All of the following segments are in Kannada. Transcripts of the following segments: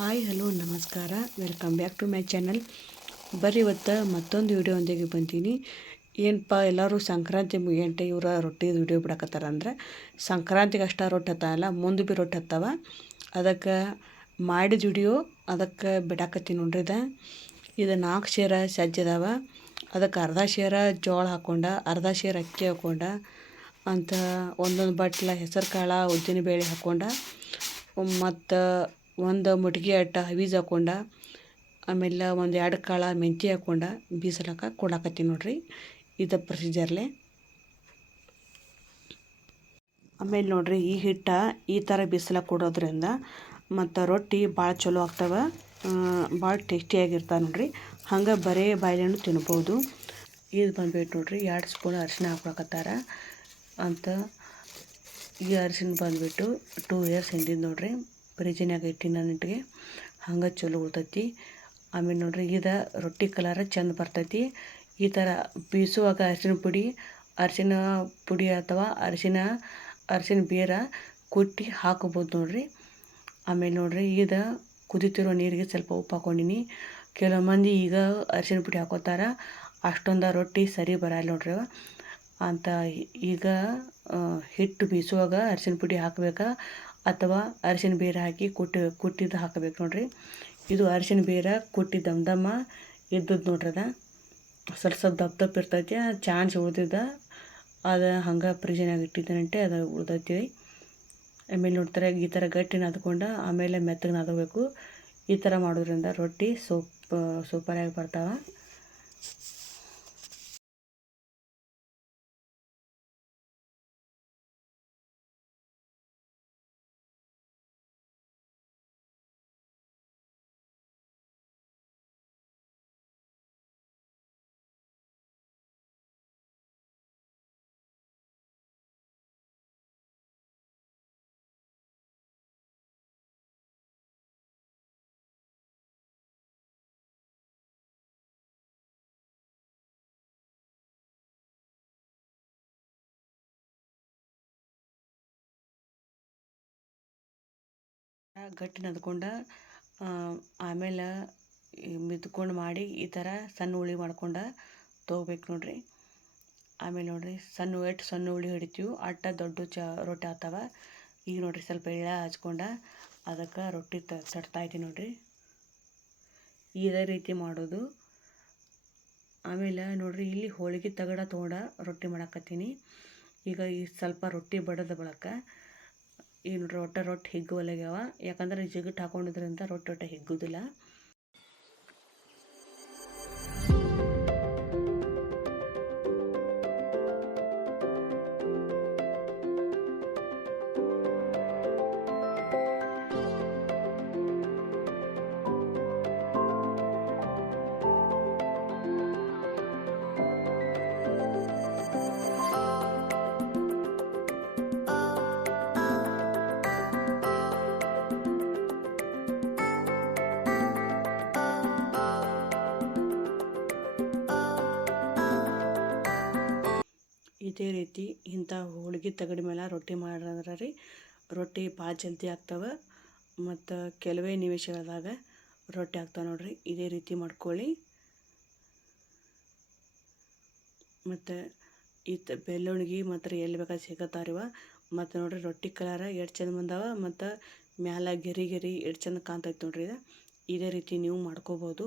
ಹಾಯ್, ಹಲೋ, ನಮಸ್ಕಾರ. Welcome back to my channel. ಬರ್ರಿ ಇವತ್ತು ಮತ್ತೊಂದು ವಿಡಿಯೋ ಬಂದೀನಿ. ಏನಪ್ಪ ಎಲ್ಲರೂ ಸಂಕ್ರಾಂತಿ ಮುಗಿಯಂಟೆ ಇವರ ರೊಟ್ಟಿದು ವಿಡಿಯೋ ಬಿಡಕತ್ತಾರ ಅಂದ್ರೆ, ಸಂಕ್ರಾಂತಿಗೆ ಅಷ್ಟ ರೊಟ್ಟಿ ಹತ್ತಲ್ಲ ಮುಂದೆ ಭೀ ರೊಟ್ಟಿ ಹತ್ತವ. ಅದಕ್ಕೆ ಮಾಡಿದ ವಿಡಿಯೋ ಅದಕ್ಕೆ ಬಿಡಾಕತ್ತೀನಿ ನೋಡ್ರಿ ಇದು. ಇದು ನಾಲ್ಕು ಶೇರ ಸಜ್ಜದವ ಅದಕ್ಕೆ ಅರ್ಧ ಶೇರ ಜೋಳ ಹಾಕೊಂಡ, ಅರ್ಧ ಶೇರ ಅಕ್ಕಿ ಹಾಕೊಂಡ, ಅಂತ ಒಂದೊಂದು ಬಟ್ಲ ಹೆಸರು ಕಾಳು ಉದ್ದಿನ ಬೇಳೆ ಹಾಕೊಂಡ, ಮತ್ತು ಒಂದು ಮುಟ್ಗಿ ಅಟ್ಟ ಹವೀಜ್ ಹಾಕೊಂಡ, ಆಮೇಲೆ ಒಂದು ಎರಡು ಕಾಳು ಮೆಂತ್ಯ ಹಾಕೊಂಡ ಬೀಸಲಕ್ಕ ಕೊಡಾಕತ್ತೀನಿ ನೋಡ್ರಿ ಇದು ಪ್ರೊಸೀಜರ್ಲೆ ಆಮೇಲೆ ನೋಡ್ರಿ ಈ ಹಿಟ್ಟು ಈ ಥರ ಬಿಸಿಲಾಗ ಕೊಡೋದ್ರಿಂದ ಮತ್ತು ರೊಟ್ಟಿ ಭಾಳ ಚಲೋ ಆಗ್ತವೆ ಭಾಳ ಟೇಸ್ಟಿಯಾಗಿರ್ತಾವೆ ನೋಡ್ರಿ. ಹಂಗೆ ಬರೇ ಬಾಯ್ಲೆಣ್ಣು ತಿನ್ಬೋದು. ಇದು ಬಂದ್ಬಿಟ್ಟು ನೋಡ್ರಿ ಎರಡು ಸ್ಪೂನ್ ಅರಿಶಿನ ಹಾಕ್ಬೇಕತ್ತಾರ ಅಂತ ಈ ಅರಿಶಿನ ಬಂದುಬಿಟ್ಟು ಟೂ ಇಯರ್ಸ್ ಹಿಂದಿದ್ದು ನೋಡ್ರಿ. ಫ್ರಿಜ್ಜಿನಾಗ ಇಟ್ಟಿನ ನಿಟ್ಟಿಗೆ ಹಂಗೆ ಚಲೋ ಉಳ್ತೈತಿ. ಆಮೇಲೆ ನೋಡ್ರಿ ಇದು ರೊಟ್ಟಿ ಕಲರ್ ಚೆಂದ ಬರ್ತೈತಿ. ಈ ಥರ ಬೀಸುವಾಗ ಅರಿಶಿನ ಪುಡಿ ಅರಿಶಿನ ಪುಡಿ ಅಥವಾ ಅರಿಶಿನ ಅರಿಶಿನ ಬೇರ ಕುಟ್ಟಿ ಹಾಕೋಬೋದು ನೋಡ್ರಿ. ಆಮೇಲೆ ನೋಡ್ರಿ ಇದು ಕುದಿತಿರೋ ನೀರಿಗೆ ಸ್ವಲ್ಪ ಉಪ್ಪು ಹಾಕೊಂಡಿನಿ. ಕೆಲವು ಮಂದಿ ಈಗ ಅರಿಶಿನ ಪುಡಿ ಹಾಕೋತಾರ. ಅಷ್ಟೊಂದು ರೊಟ್ಟಿ ಸರಿ ಬರಲ್ಲ ನೋಡ್ರಿ ಅಂತ ಈಗ ಹಿಟ್ಟು ಬೀಸುವಾಗ ಅರಿಶಿನ ಪುಡಿ ಹಾಕಬೇಕಾ? ಅಥವಾ ಅರಿಶಿನ ಬೇರೆ ಹಾಕಿ ಕುಟ್ಟಿ, ಕುಟ್ಟಿದ್ದು ಹಾಕಬೇಕು ನೋಡಿರಿ. ಇದು ಅರಿಶಿನ ಬೇರ, ಕುಟ್ಟಿ ದಮ್ ದಮ್ಮ ಇದ್ದದ್ದು ನೋಡ್ರಿ ಅದ. ಸ್ವಲ್ಪ ಸ್ವಲ್ಪ ದಪ್ಪ ದಪ್ಪ ಇರ್ತೈತಿ ಚಾನ್ಸ್ ಉಳ್ದಿದ್ದ, ಅದು ಹಂಗೆ ಪ್ರಿಜನಾಗಿ ಇಟ್ಟಿದ್ದೇನಂటే ಅದು ಉಳ್ದೈತಿ. ಆಮೇಲೆ ನೋಡ್ತಾರೆ, ಈ ಥರ ಗಟ್ಟಿ ನಾದ್ಕೊಂಡು ಆಮೇಲೆ ಮೆತ್ತಗೆ ನಾದಬೇಕು. ಈ ಥರ ಮಾಡೋದ್ರಿಂದ ರೊಟ್ಟಿ ಸೂಪ್, ಸೂಪರಾಗಿ ಬರ್ತಾವೆ. ಗಟ್ಟಿ ನದ್ಕೊಂಡು ಆಮೇಲೆ ಮಿದ್ಕೊಂಡು ಮಾಡಿ ಈ ಥರ ಸಣ್ಣ ಉಳ್ಳಿ ಮಾಡ್ಕೊಂಡು ತೊಗೋಬೇಕು ನೋಡಿರಿ. ಆಮೇಲೆ ನೋಡಿರಿ ಸಣ್ಣ ಎಷ್ಟು ಸಣ್ಣ ಉಳ್ಳಿ ಹಿಡಿತೀವಿ ಅಟ್ಟ ದೊಡ್ಡ ಚ ರೊಟ್ಟಿ ಆಗ್ತಾವ. ಈಗ ನೋಡಿರಿ ಸ್ವಲ್ಪ ಎಳ್ಳ ಹಚ್ಕೊಂಡ ಅದಕ್ಕೆ ರೊಟ್ಟಿ ತಟ್ತಾ ಇದ್ದೀನಿ ನೋಡಿರಿ. ಇದೇ ರೀತಿ ಮಾಡೋದು. ಆಮೇಲೆ ನೋಡಿರಿ ಇಲ್ಲಿ ಹೋಳಿಗೆ ತಗಡ ತೊಗೊಂಡು ರೊಟ್ಟಿ ಮಾಡಾಕತ್ತೀನಿ. ಈಗ ಈ ಸ್ವಲ್ಪ ರೊಟ್ಟಿ ಬಡದ ಬಳಕ ಈ ರೊಟ್ಟ ರೊಟ್ಟ ರೊಟ್ಟಿ ಹಿಗ್ಗುವಲ್ಲಾಗ್ಯಾವ ಯಾಕಂದ್ರೆ ಜಿಗಟ್ ಹಾಕೊಂಡಿದ್ರಿಂದ ರೊಟ್ಟಿ ರೊಟ್ಟ ಹಿಗ್ಗುದಿಲ್ಲ. ಇದೇ ರೀತಿ ಇಂಥ ಹೋಳಿಗೆ ತಗಡಿ ಮೇಲೆ ರೊಟ್ಟಿ ಮಾಡಿದ್ರೆ ರೀ, ರೊಟ್ಟಿ ಭಾಳ ಜಲ್ದಿ ಆಗ್ತವೆ ಮತ್ತು ಕೆಲವೇ ನಿಮಿಷದಾಗ ರೊಟ್ಟಿ ಆಗ್ತಾವೆ ನೋಡ್ರಿ, ಇದೇ ರೀತಿ ಮಾಡ್ಕೊಳ್ಳಿ. ಮತ್ತು ಇತ್ತು ಬೆಳ್ಳುಳ್ಗಿ ಮತ್ತು ಎಲ್ಲಿ ಬೇಕಾದ್ರೆ ಸಿಗತ್ತಾರಿವ ಮತ್ತು ನೋಡಿರಿ ರೊಟ್ಟಿ ಕಲರ ಎಷ್ಟು ಚಂದ ಬಂದಾವ ಮತ್ತು ಮ್ಯಾಲ ಗೆರಿ ಗೆರಿ ಎಷ್ಟು ಚಂದ ಕಾಣ್ತೈತೆ ನೋಡಿರಿ ಇದು. ಇದೇ ರೀತಿ ನೀವು ಮಾಡ್ಕೋಬೋದು.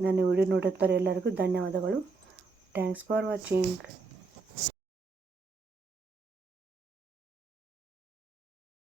ನನ್ನ ವಿಡಿಯೋ ನೋಡೋದು ಎಲ್ಲರಿಗೂ ಧನ್ಯವಾದಗಳು. Thanks for watching